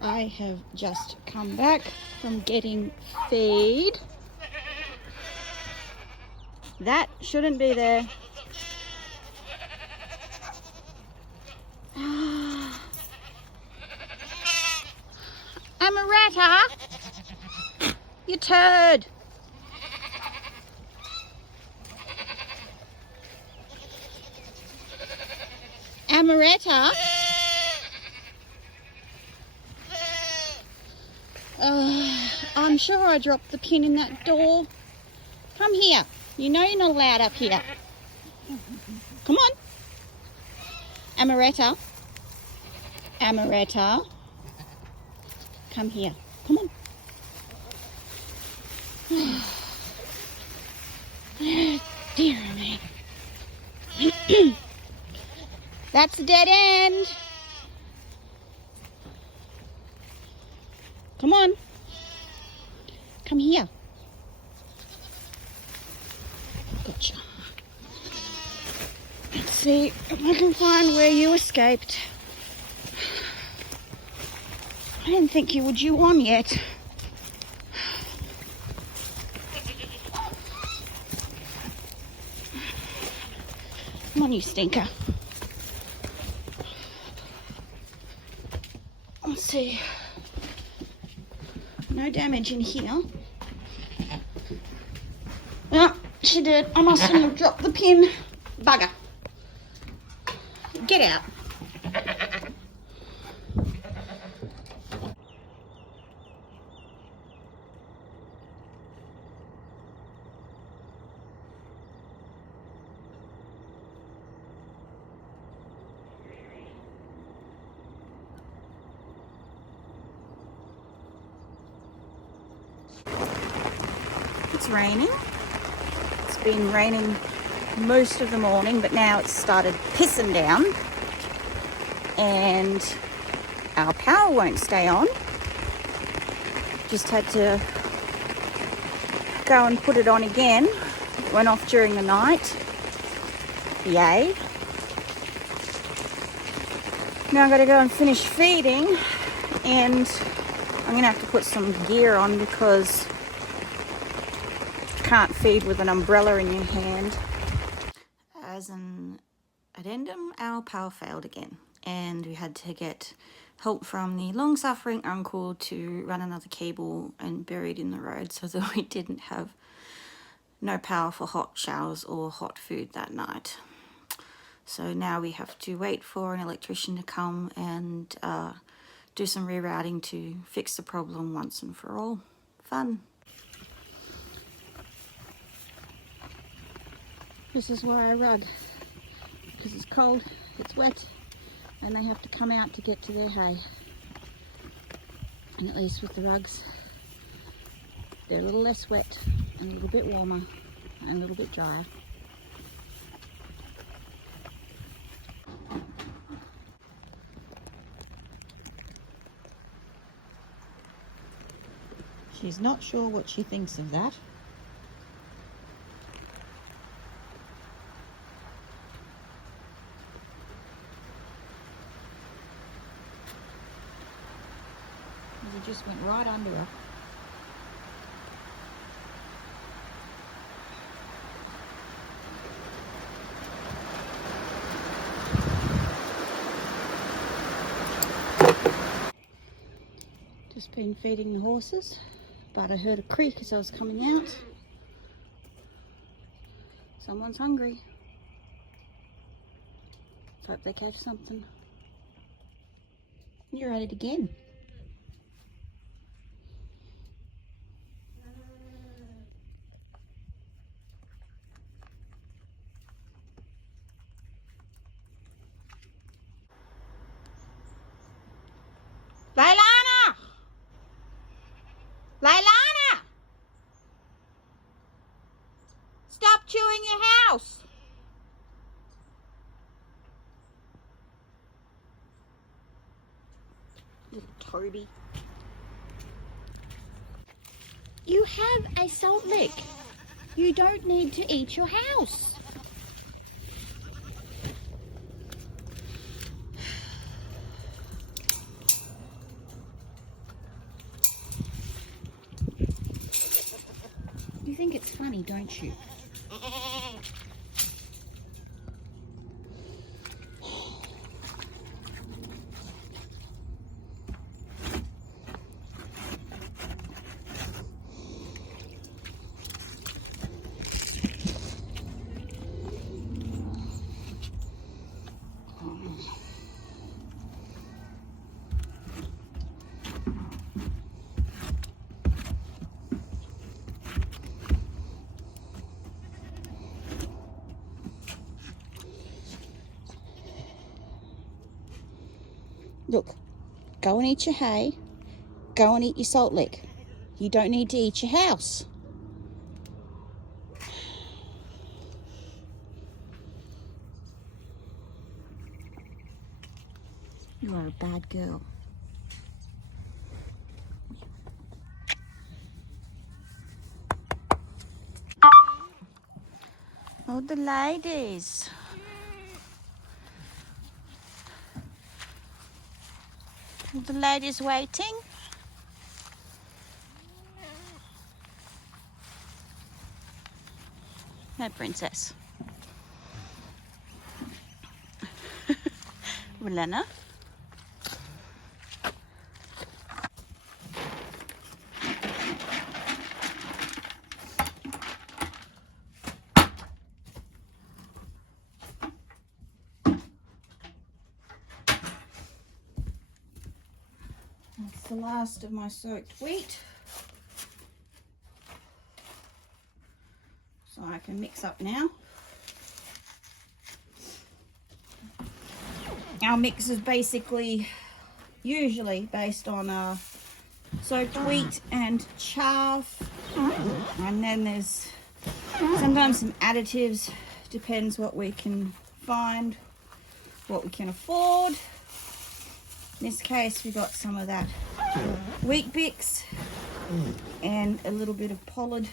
I have just come back from getting feed. That shouldn't be there. Amorettah, you turd. Amorettah. I'm sure I dropped the pin in that door. Come here. You know you're not allowed up here. Come on. Amorettah. Amorettah. Come here. Come on. Dear me. That's a dead end. Come on. Come here. Gotcha. Let's see if I can find where you escaped. I didn't think you would you on yet. Come on, you stinker. Let's see. No damage in here. Oh, she did. I mustn't have dropped the pin. Bugger. Get out. It's raining. It's been raining most of the morning, but now it's started pissing down and our power won't stay on. Just had to go and put it on again. It went off during the night. Yay. Now I've got to go and finish feeding, and I'm going to have to put some gear on because can't feed with an umbrella in your hand. As an addendum, our power failed again, and we had to get help from the long-suffering uncle to run another cable and bury it in the road so that we didn't have no power for hot showers or hot food that night. So now we have to wait for an electrician to come and do some rerouting to fix the problem once and for all. Fun. This is why I rug, because it's cold, it's wet, and they have to come out to get to their hay. And at least with the rugs, they're a little less wet, and a little bit warmer, and a little bit drier. She's not sure what she thinks of that. It just went right under her. Just been feeding the horses, but I heard a creak as I was coming out. Someone's hungry. Let's hope they catch something. You're at it again. Leilanna! Leilanna! Stop chewing your house! Little Toby. You have a salt lick. You don't need to eat your house. think it's funny, don't you? Look, go and eat your hay. Go and eat your salt lick. You don't need to eat your house. You are a bad girl. Oh, the ladies. Are the ladies waiting? No, princess. Leilanna. That's the last of my soaked wheat. So I can mix up now. Our mix is basically usually based on soaked wheat and chaff, and then there's sometimes some additives, depends what we can find, what we can afford. In this case we got some of that wheat bix and a little bit of pollard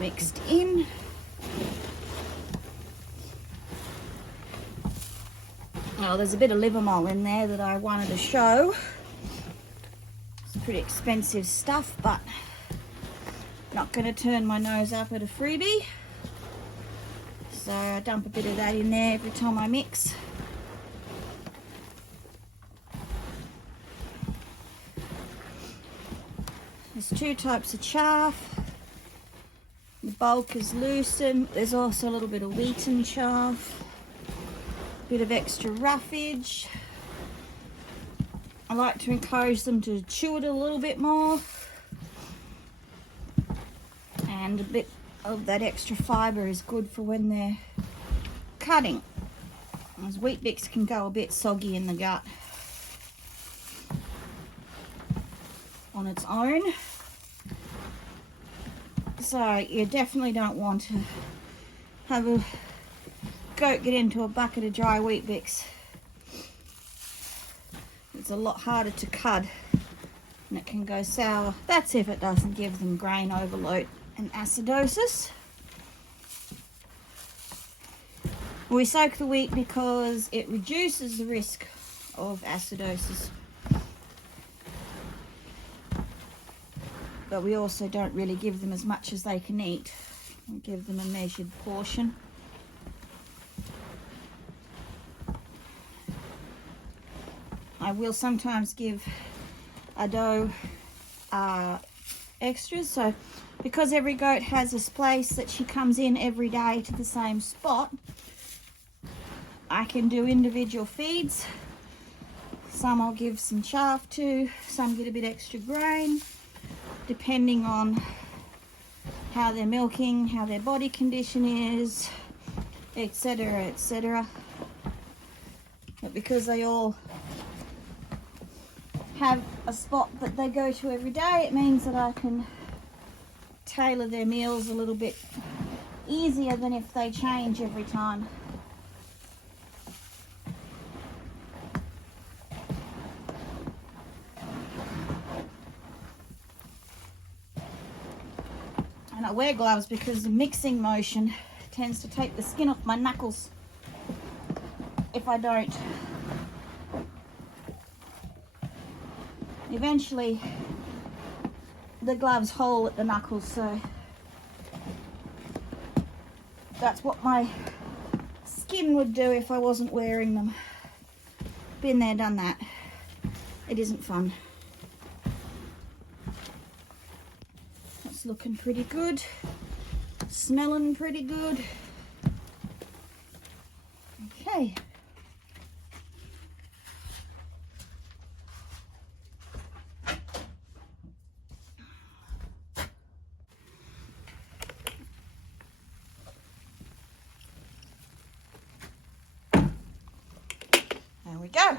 mixed in. Oh, there's a bit of livermole in there that I wanted to show. It's pretty expensive stuff, but not going to turn my nose up at a freebie. So I dump a bit of that in there every time I mix. There's two types of chaff. The bulk is loosened. There's also a little bit of wheaten chaff. Bit of extra roughage. I like to encourage them to chew it a little bit more, and a bit of that extra fibre is good for when they're cutting, as wheat bix can go a bit soggy in the gut on its own. So you definitely don't want to have a goat get into a bucket of dry wheat bix. It's a lot harder to cud and it can go sour. That's if it doesn't give them grain overload and acidosis. We soak the wheat because it reduces the risk of acidosis, but we also don't really give them as much as they can eat. We give them a measured portion. I will sometimes give a doe extras, so because every goat has a place that she comes in every day to the same spot, I can do individual feeds. Some I'll give some chaff to, some get a bit extra grain, depending on how they're milking, how their body condition is, etc, etc. But because they all have a spot that they go to every day, it means that I can tailor their meals a little bit easier than if they change every time. And I wear gloves because the mixing motion tends to take the skin off my knuckles if I don't. Eventually the gloves hole at the knuckles, so that's what my skin would do if I wasn't wearing them. Been there, done that. It isn't fun. That's looking pretty good. Smelling pretty good. Okay. There we go.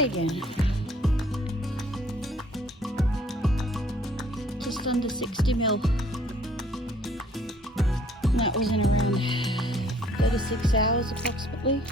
try again. Just under 60 mil. And that was in around 36 hours approximately.